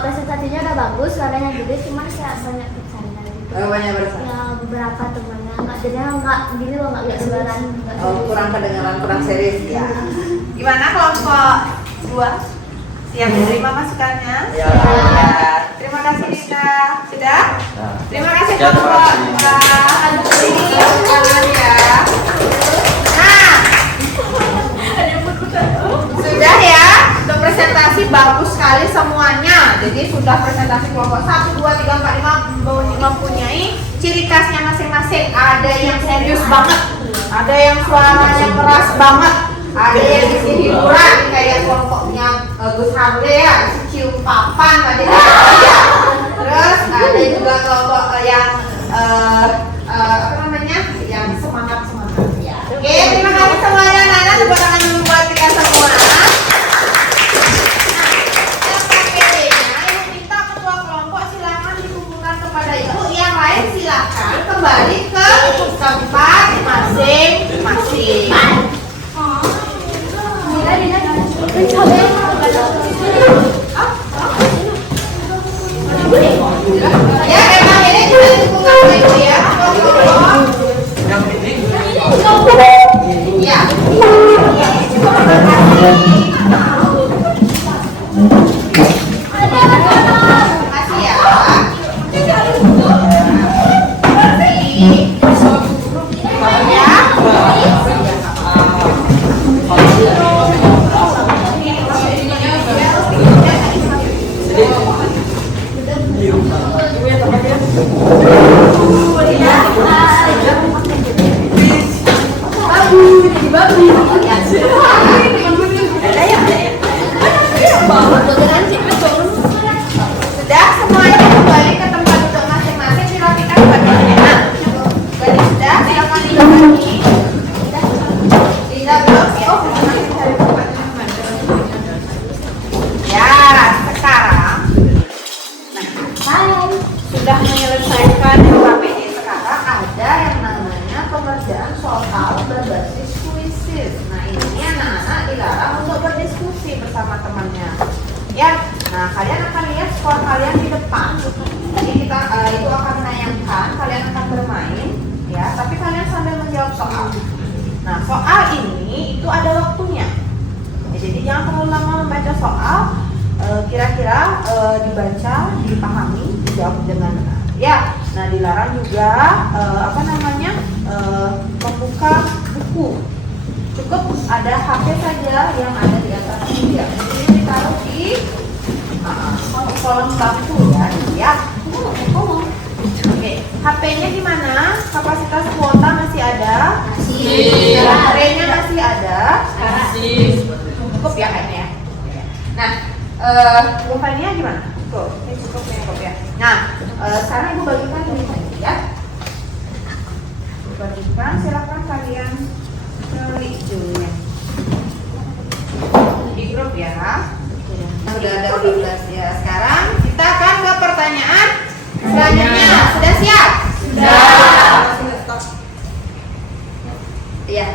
Presentasinya udah bagus, suaranya gede, cuma saya banyak bercanda gitu. Banyak bersama. Ya, beberapa temannya nggak, jadinya nggak gini loh, nggak suaranya. Oh, kurang kedengaran, kurang serius ya. Gimana kelompok 2? Siap menerima masukannya? Ya. Terima kasih Dinda. Sudah? Nah, Terima kasih sekian, terima kelompok kasih. 2. Sini tangan ya. Nah, sudah ya. Untuk presentasi bagus sekali semuanya. Jadi sudah presentasi kelompok 1, 2, 3, 4, 5 mempunyai ciri khasnya masing-masing. Ada yang serius banget, ada yang suaranya keras banget, ada yang isi hiburan kayak kelompoknya Gus Hamle ya, cium papan tadi ya. Terus ada juga kelompok yang apa namanya, yang semangat ya. Oke, terima kasih semuanya. Nana, tepuk tangan dulu buat kita semua. Silakan kembali ke tempat masing-masing. Ya, memang ini kita dukungan itu ya. Yang penting Ya. Makasih ya. Sudah semuanya kembali ke tempat duduk masing-masing, dirapikan bagiannya. Jadi sudah, silakan duduk lagi. Tidak belum? Ya, sekarang sudah menyelesaikan LKPD. Sekarang ada yang namanya pengerjaan soal berbasis kuisis. Nah, ini anak-anak membaca soal kira-kira dibaca, dipahami, dijawab dengan benar. Ya, nah dilarang juga membuka buku. Cukup ada HP saja yang ada di atas meja. Jadi ditaruh di kolom bangku ya. Ya. Oke, HP-nya di mana? Kapasitas kuota masih ada? Masih. Baterainya masih ada? Masih. Cukup ya kayaknya. Nah, wifi-nya gimana? Cukup ya. Nah, sekarang ibu bagikan ini ya. Ibu bagikan, silakan kalian klik dulu di grup ya. Sudah ada 12 ya. Sekarang kita akan ke pertanyaan selanjutnya. Sudah siap? Sudah. Iya.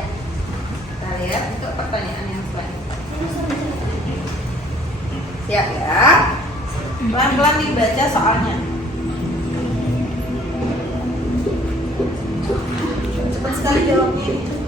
Kita lihat untuk pertanyaan yang selanjutnya. Siap ya? Pelan-pelan dibaca soalnya. Cepat sekali jawabnya.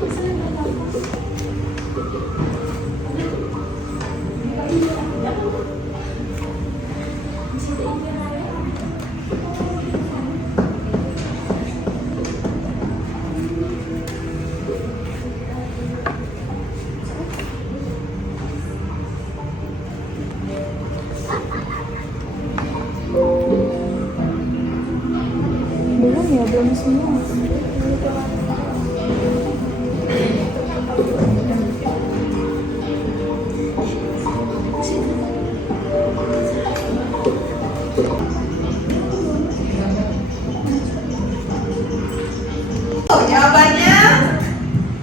Belum ya, belum semua. Jawabannya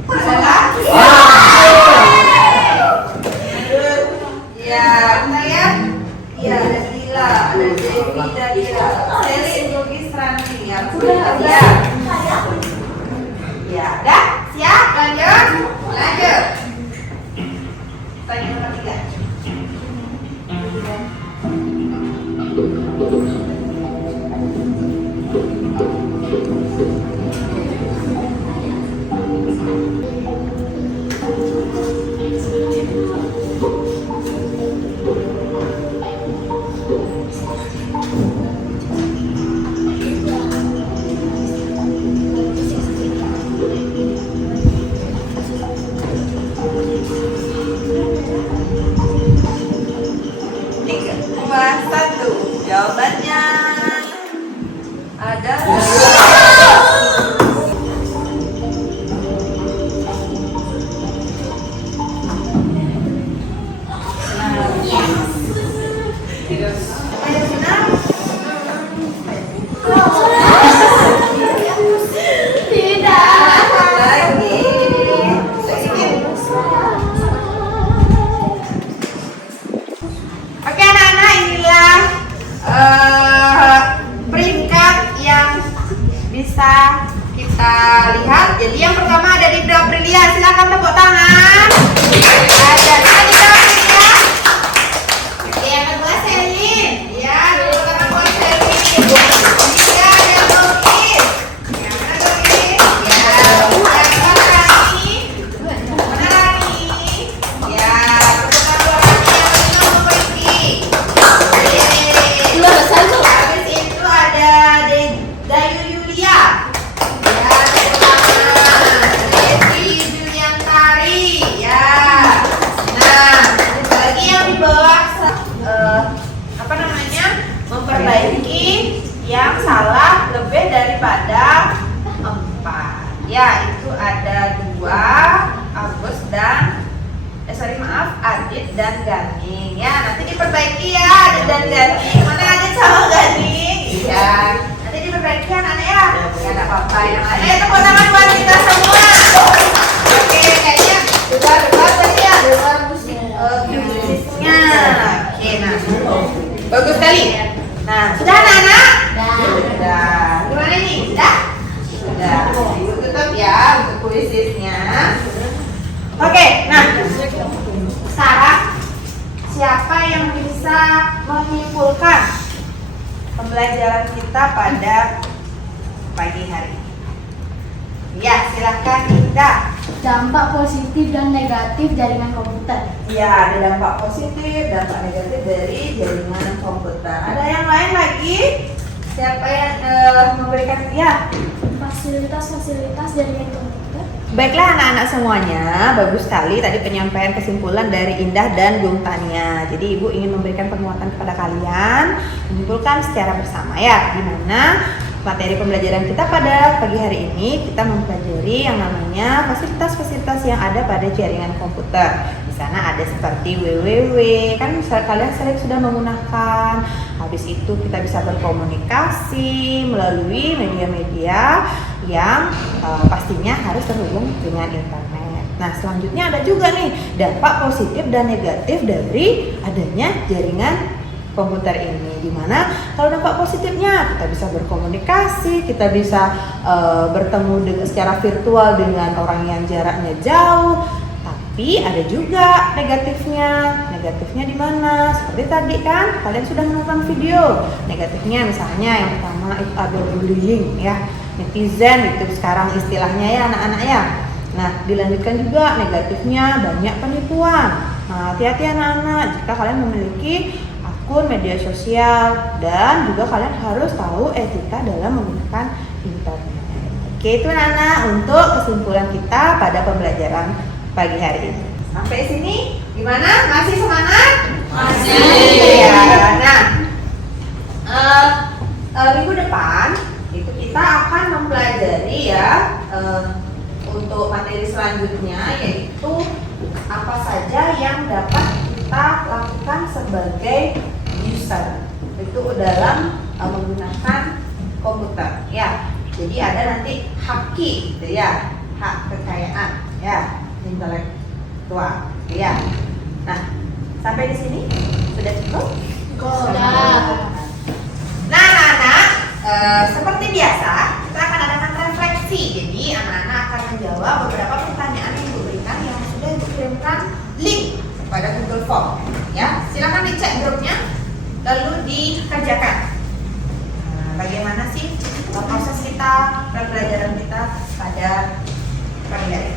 adalah ya, kita lihat. Ya, ada Dila, ada Devi, dan Dila. Selin, Lugis, Rani. Ya, sudah ya. Ya, udah siap. Lanjut. Tanya nomor 3. Jawabannya adalah peringkat yang bisa kita lihat. Jadi yang pertama ada Dinda Aprilia, silakan tepuk tangan. Ada Dinda Aprilia. Oke, yang kedua Selin. Ya, tepuk tangan buat Selin. Ketiga ada Logis. Yang mana Logis? Ya, yang keempat Rani. Mana Rani? Ya, tepuk tangan buat Rani. Yang kelima Mumpiki. Habis itu ada Dayu Yulia. Ya, Devi Juliantari. Ya. Nah, ada lagi yang di bawah memperbaiki yang salah lebih daripada 4. Ya, itu ada 2, Agus dan Adit dan Ganing. Ya, nanti diperbaiki ya Adit dan Ganing. Mana Adit sama Ganing? Iya. Nanti diperbaiki ya anak ya. Ya enggak apa-apa yang ada. Ya, tepuk tangan buat kita semua. Oke, kayaknya dengar tadi ya, dengar musiknya. Oke, nah. Bagus sekali. Nah, sudah anak-anak? Sudah. Gimana ini? Sudah? Sudah. Ibu tutup ya untuk kuisisnya. Oke, nah sekarang siapa yang bisa menyimpulkan pembelajaran kita pada pagi hari ini? Ya, silakan Dinda. dampak positif dan negatif jaringan komputer. Ya, ada dampak positif, dampak negatif dari jaringan komputer. Ada yang lain lagi? Siapa yang memberikan ya? Fasilitas-fasilitas jaringan komputer. Baiklah anak-anak semuanya, bagus sekali tadi penyampaian kesimpulan dari Indah dan Bung Tania. Jadi Ibu ingin memberikan penguatan kepada kalian, menyimpulkan secara bersama ya, di mana materi pembelajaran kita pada pagi hari ini kita mempelajari yang namanya fasilitas-fasilitas yang ada pada jaringan komputer. Di sana ada seperti www, kan kalian sering sudah menggunakan. Habis itu kita bisa berkomunikasi melalui media-media yang pastinya harus terhubung dengan internet. Nah, selanjutnya ada juga nih dampak positif dan negatif dari adanya jaringan komputer ini, dimana kalau dampak positifnya kita bisa berkomunikasi, kita bisa bertemu secara virtual dengan orang yang jaraknya jauh. Tapi ada juga negatifnya. Negatifnya di mana? Seperti tadi kan kalian sudah menonton video. Negatifnya misalnya yang pertama itu ada bullying ya, netizen itu sekarang istilahnya ya anak-anak ya. Nah, dilanjutkan juga negatifnya banyak penipuan. Nah, hati-hati anak-anak jika kalian memiliki akun media sosial dan juga kalian harus tahu etika dalam menggunakan internet. Oke, itu anak-anak untuk kesimpulan kita pada pembelajaran pagi hari ini. Sampai sini gimana? Masih semangat? Masih. Ya. Nah, minggu depan itu kita akan mempelajari ya untuk materi selanjutnya, yaitu apa saja yang dapat kita lakukan sebagai user itu dalam menggunakan komputer ya. Jadi ada nanti hak gitu ya, hak kekayaan ya, intelektual ya. Nah, sampai di sini sudah cukup? Sudah. Nah, anak-anak, seperti biasa kita akan adakan refleksi. Jadi anak-anak akan menjawab beberapa pertanyaan yang diberikan yang sudah dikirimkan link pada Google Form. Ya, silakan dicek grupnya, lalu dikerjakan. Nah, bagaimana sih proses kita, pembelajaran kita pada pagi hari?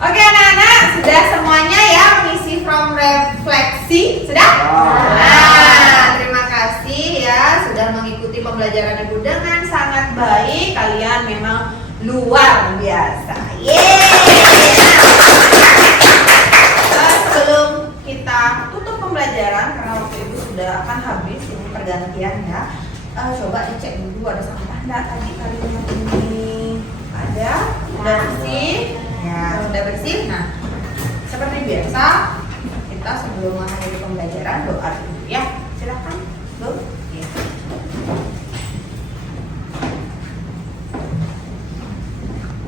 Oke anak-anak, sudah semuanya ya mengisi form refleksi? Sudah? Nah, terima kasih ya sudah mengikuti pembelajaran Ibu dengan sangat baik. Kalian memang luar biasa. Yeay! Nah, sebelum kita tutup pembelajaran karena waktu Ibu sudah akan habis ini pergantian ya. Coba dicek dulu ada sampah enggak tadi kalimat ini. Ada? Sudah bersih? Ya, sudah bersih. Nah, seperti biasa kita sebelum mengakhiri pembelajaran doa dulu ya. Silakan, Bu. Ya.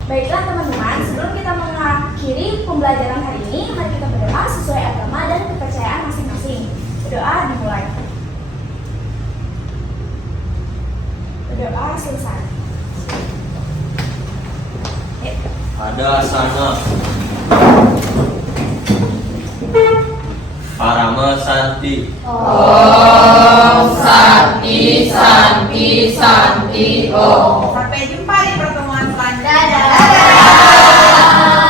Baiklah teman-teman, sebelum kita mengakhiri pembelajaran hari ini, mari kita berdoa sesuai agama dan kepercayaan masing-masing. Berdoa dimulai. Berdoa selesai. Ada sana Parama Santi. Om